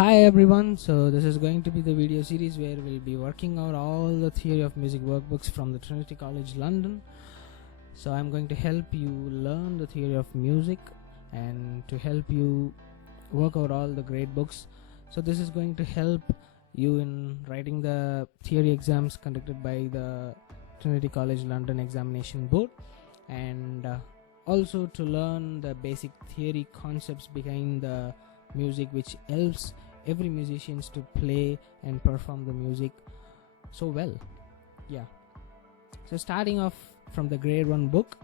Hi everyone, so this is going to be the video series where we'll be working out all the theory of music workbooks from the Trinity College London. So I'm going to help you learn the theory of music and to help you work out all the grade books. So this is going to help you in writing the theory exams conducted by the Trinity College London Examination Board, and also to learn the basic theory concepts behind the music, which helps every musicians to play and perform the music so well. So starting off from the grade 1 book,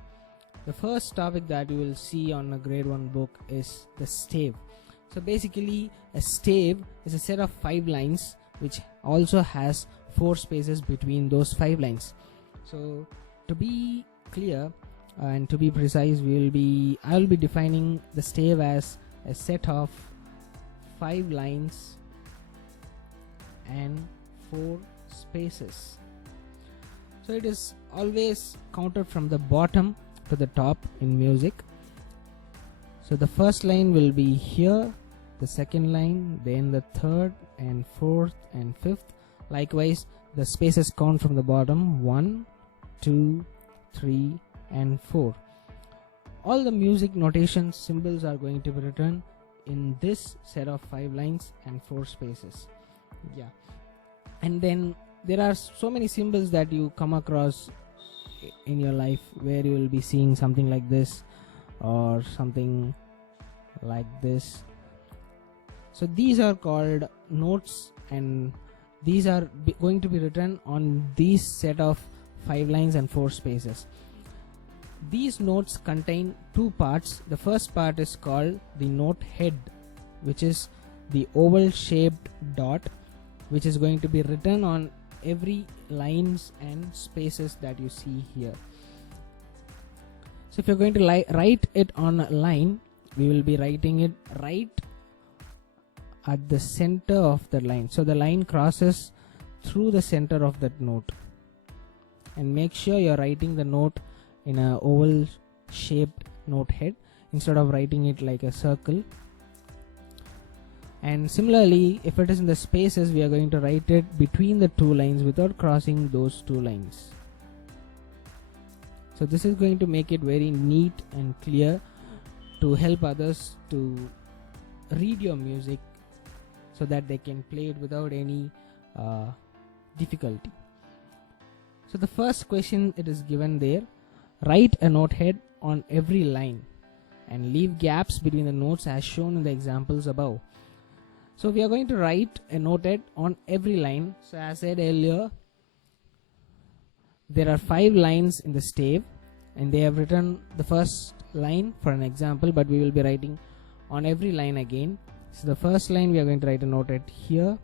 the first topic that you will see on a grade 1 book is the stave. So basically a stave is a set of 5 lines which also has 4 spaces between those 5 lines. So to be clear and to be precise, I will be defining the stave as a set of 5 lines and 4 spaces. So it is always counted from the bottom to the top in music. So the first line will be here, the second line, then the third and fourth and fifth. Likewise, the spaces count from the bottom: 1, 2, 3 and 4. All the music notation symbols are going to be written in this set of 5 lines and 4 spaces. And then there are so many symbols that you come across in your life where you will be seeing something like this or something like this. So these are called notes, and these are going to be written on these set of 5 lines and 4 spaces. These notes contain 2 parts. The first part is called the note head, which is the oval shaped dot, which is going to be written on every lines and spaces that you see here. So if you're going to write it on a line, we will be writing it right at the center of the line. So the line crosses through the center of that note, and make sure you're writing the note in a oval shaped note head instead of writing it like a circle. And similarly, if it is in the spaces, we are going to write it between the 2 lines without crossing those 2 lines. So this is going to make it very neat and clear to help others to read your music so that they can play it without any difficulty. So the first question, it is given there: write a note head on every line and leave gaps between the notes as shown in the examples above. So we are going to write a note head on every line. So as I said earlier, there are 5 lines in the stave, and they have written the first line for an example, but we will be writing on every line again. So the first line, we are going to write a note head here,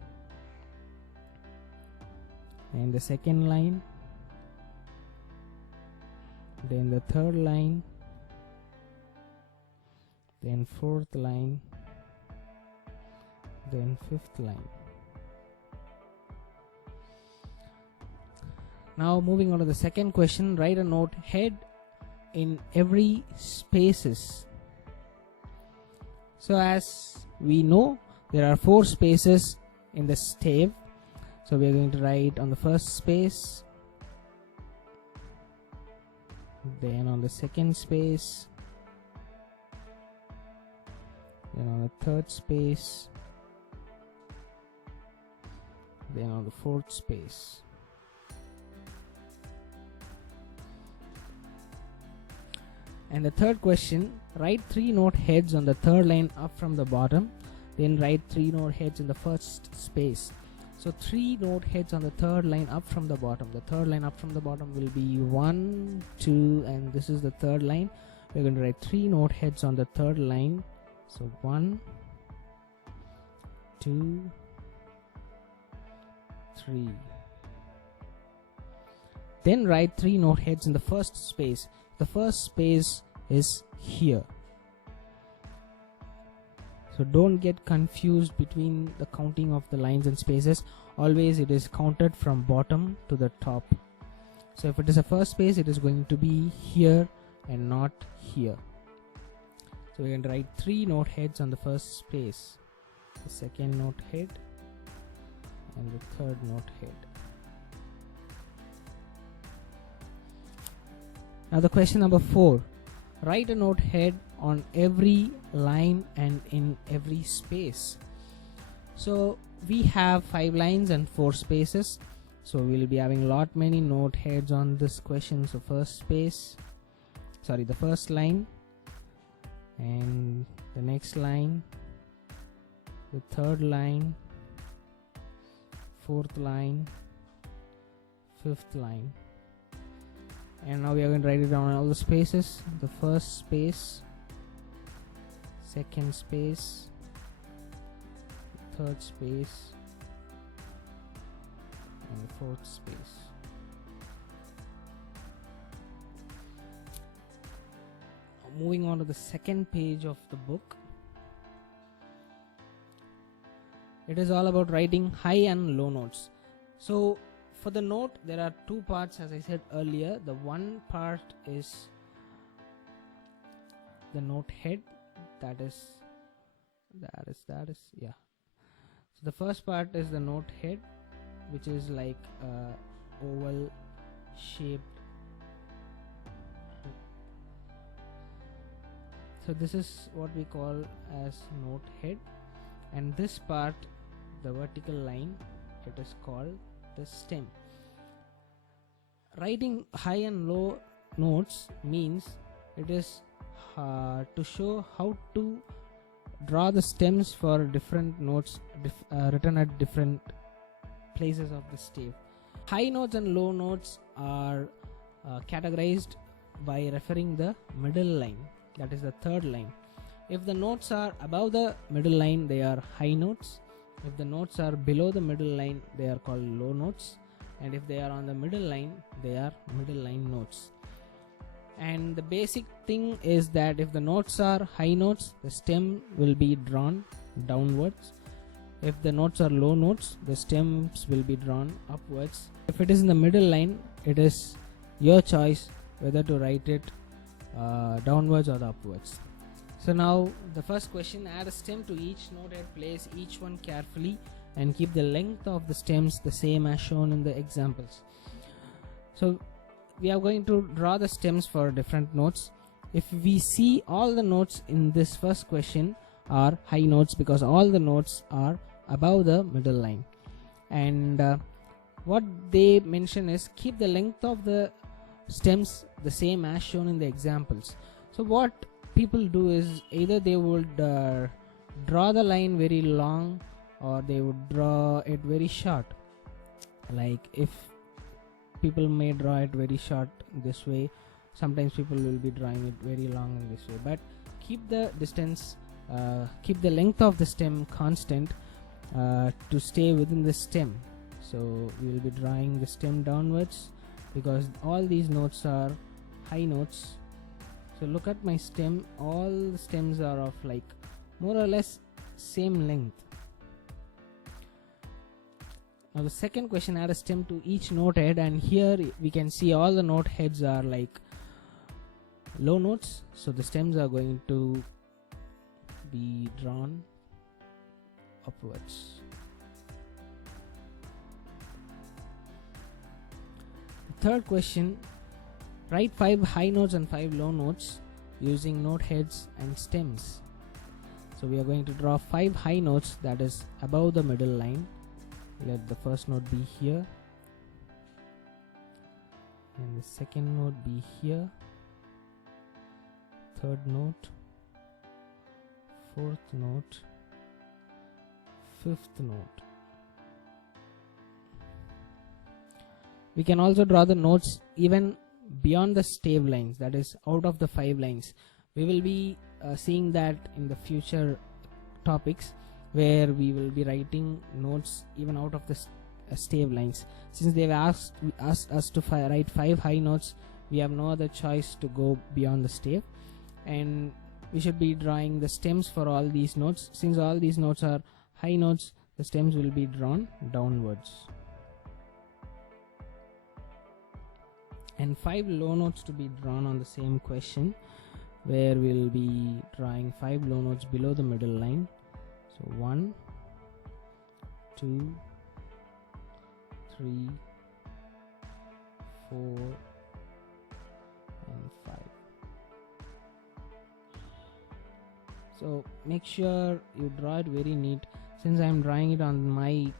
and the second line, then the third line, then fourth line, then fifth line. Now moving on to the second question: write a note head in every spaces. So as we know, there are 4 spaces in the stave. So we are going to write on the first space, then on the second space, then on the third space, then on the fourth space. And the third question: write 3 note heads on the third line up from the bottom, then write 3 note heads in the first space. So 3 note heads on the third line up from the bottom. The third line up from the bottom will be 1, 2, and this is the third line. We're going to write 3 note heads on the third line. So 1, 2, 3. Then write 3 note heads in the first space. The first space is here. So don't get confused between the counting of the lines and spaces. Always it is counted from bottom to the top. So if it is a first space, it is going to be here and not here. So we're going to write 3 note heads on the first space. the second note head, and the third note head. Now the question number 4. Write a note head on every line and in every space. So we have 5 lines and 4 spaces. So we'll be having many note heads on this question. So the first line, and the next line, the third line, fourth line, fifth line. And now we are going to write it down on all the spaces. The first space, second space, third space, and the fourth space. Moving on to the second page of the book. It is all about writing high and low notes. So for the note, there are 2 parts, as I said earlier. The one part is the note head, that is. So the first part is the note head, which is like oval shaped. So this is what we call as note head, and this part, the vertical line, it is called the stem. Writing high and low notes means it is to show how to draw the stems for different notes written at different places of the stave. High notes and low notes are categorized by referring the middle line, that is the third line. If the notes are above the middle line, they are high notes. If the notes are below the middle line, they are called low notes. And if they are on the middle line, they are middle line notes. And the basic thing is that if the notes are high notes, the stem will be drawn downwards. If the notes are low notes, the stems will be drawn upwards. If it is in the middle line, it is your choice whether to write it downwards or upwards. So now the first question, add a stem to each note head, place each one carefully and keep the length of the stems the same as shown in the examples. So we are going to draw the stems for different notes. If we see, all the notes in this first question are high notes because all the notes are above the middle line. And what they mention is keep the length of the stems the same as shown in the examples. So what people do is either they would draw the line very long, or they would draw it very short. Like if people may draw it very short this way, sometimes people will be drawing it very long in this way. But keep the distance, keep the length of the stem constant to stay within the stem. So we will be drawing the stem downwards because all these notes are high notes. So look at my stem, all the stems are of like more or less same length. Now the second question, add a stem to each note head, and here we can see all the note heads are like low notes, so the stems are going to be drawn upwards. The third question, write 5 high notes and 5 low notes using note heads and stems. So we are going to draw 5 high notes, that is above the middle line. Let the first note be here, and the second note be here, third note, fourth note, fifth note. We can also draw the notes even beyond the stave lines, that is out of the 5 lines. We will be seeing that in the future topics, where we will be writing notes even out of the stave lines. Since they've asked us to write 5 high notes, we have no other choice to go beyond the stave, and we should be drawing the stems for all these notes. Since all these notes are high notes, the stems will be drawn downwards. And 5 low notes to be drawn on the same question, where we'll be drawing 5 low notes below the middle line. So So 1, 2, 3, 4 and 5. So make sure you draw it very neat. Since I am drawing it on my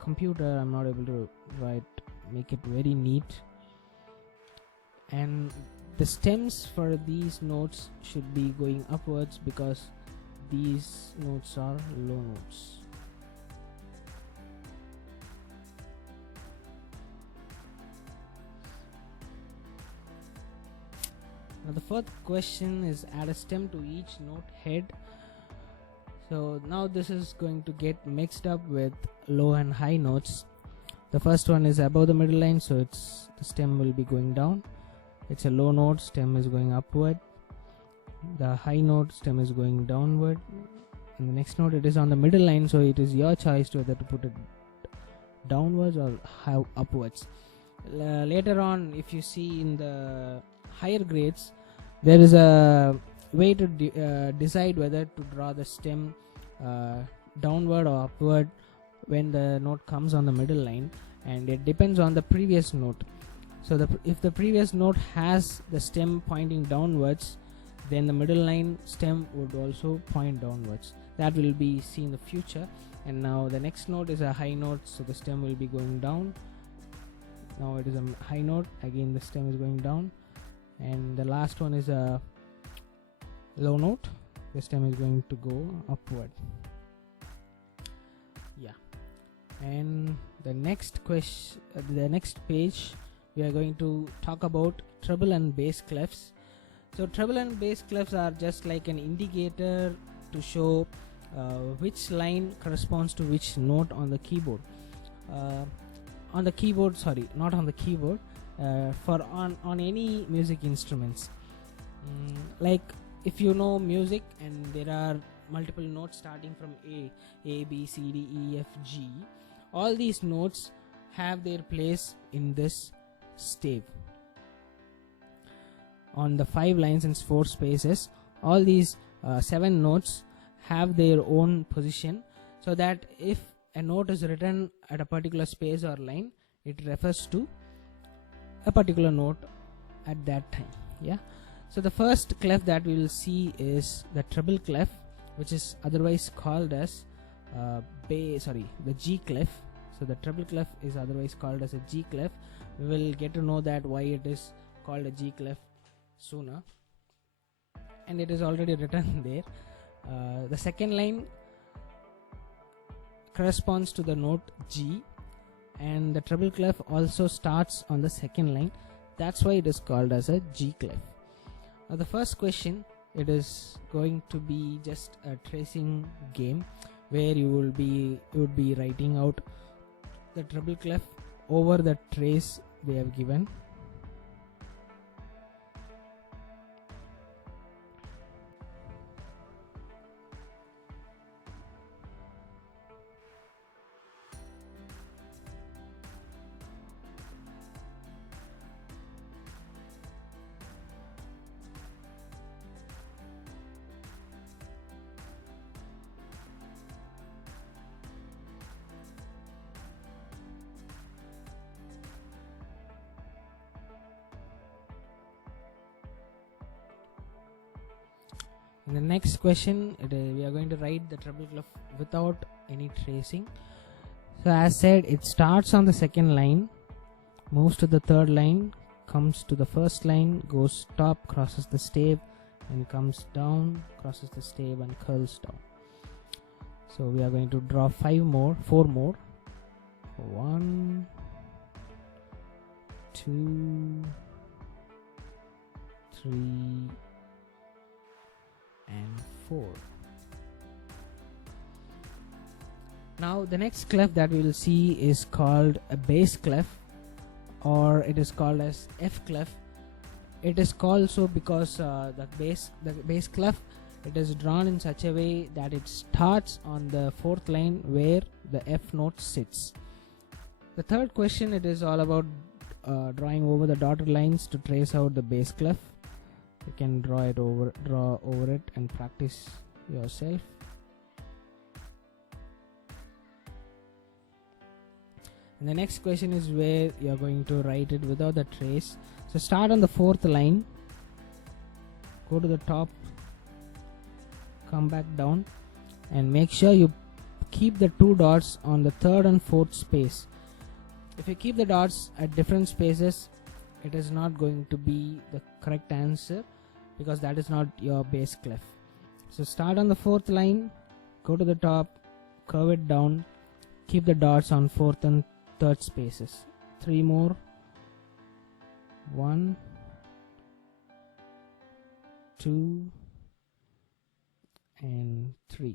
computer, I'm not able to make it very neat. And the stems for these notes should be going upwards because these notes are low notes. Now the fourth question is add a stem to each note head. So now this is going to get mixed up with low and high notes. The first one is above the middle line, so the stem will be going down. It's a low note, stem is going upward. The high note, stem is going downward. And the next note, it is on the middle line, so it is your choice to whether to put it downwards or upwards. Later on, if you see in the higher grades, there is a way to decide whether to draw the stem downward or upward when the note comes on the middle line, and it depends on the previous note. So if the previous note has the stem pointing downwards, then the middle line stem would also point downwards. That will be seen in the future. And now the next note is a high note, so the stem will be going down. Now it is a high note, again the stem is going down. And the last one is a low note, the stem is going to go upward. Yeah. And the next question, the next page, we are going to talk about treble and bass clefs. So treble and bass clefs are just like an indicator to show which line corresponds to which note on the keyboard. On the keyboard, sorry, not on the keyboard. For on any music instruments, like if you know music and there are multiple notes starting from A, B, C, D, E, F, G, all these notes have their place in this stave. On the 5 lines and 4 spaces, all these 7 notes have their own position, so that if a note is written at a particular space or line, it refers to a particular note at that time. Yeah. So the first clef that we will see is the treble clef, which is otherwise called as the G clef. So the treble clef is otherwise called as a G clef. We will get to know that why it is called a G clef sooner, and it is already written there. The second line corresponds to the note G, and the treble clef also starts on the second line. That's why it is called as a G clef. Now the first question, it is going to be just a tracing game where you would be writing out the treble clef over the trace they have given. In the next question, we are going to write the treble clef without any tracing. So as said, it starts on the second line, moves to the third line, comes to the first line, goes top, crosses the stave, and comes down, crosses the stave, and curls down. So we are going to draw 4 more. 1, 2, 3, and 4. Now the next clef that we will see is called a bass clef, or it is called as F clef. It is called so because the bass clef, it is drawn in such a way that it starts on the 4th line where the F note sits. The third question, it is all about drawing over the dotted lines to trace out the bass clef. You can draw over it and practice yourself. And the next question is where you're going to write it without the trace. So start on the 4th line, go to the top, come back down, and make sure you keep the 2 dots on the 3rd and 4th space. If you keep the dots at different spaces, it is not going to be the correct answer, because that is not your bass clef. So start on the 4th line, go to the top, curve it down, keep the dots on 4th and 3rd spaces. 3 more. 1, 2, and 3.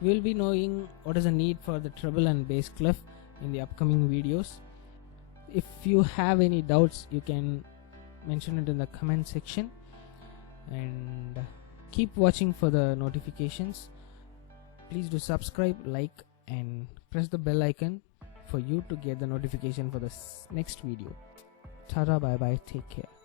We will be knowing what is the need for the treble and bass clef in the upcoming videos. If you have any doubts, you can mention it in the comment section, and keep watching for the notifications. Please do subscribe, like, and press the bell icon for you to get the notification for the next video. Tata, bye bye, take care.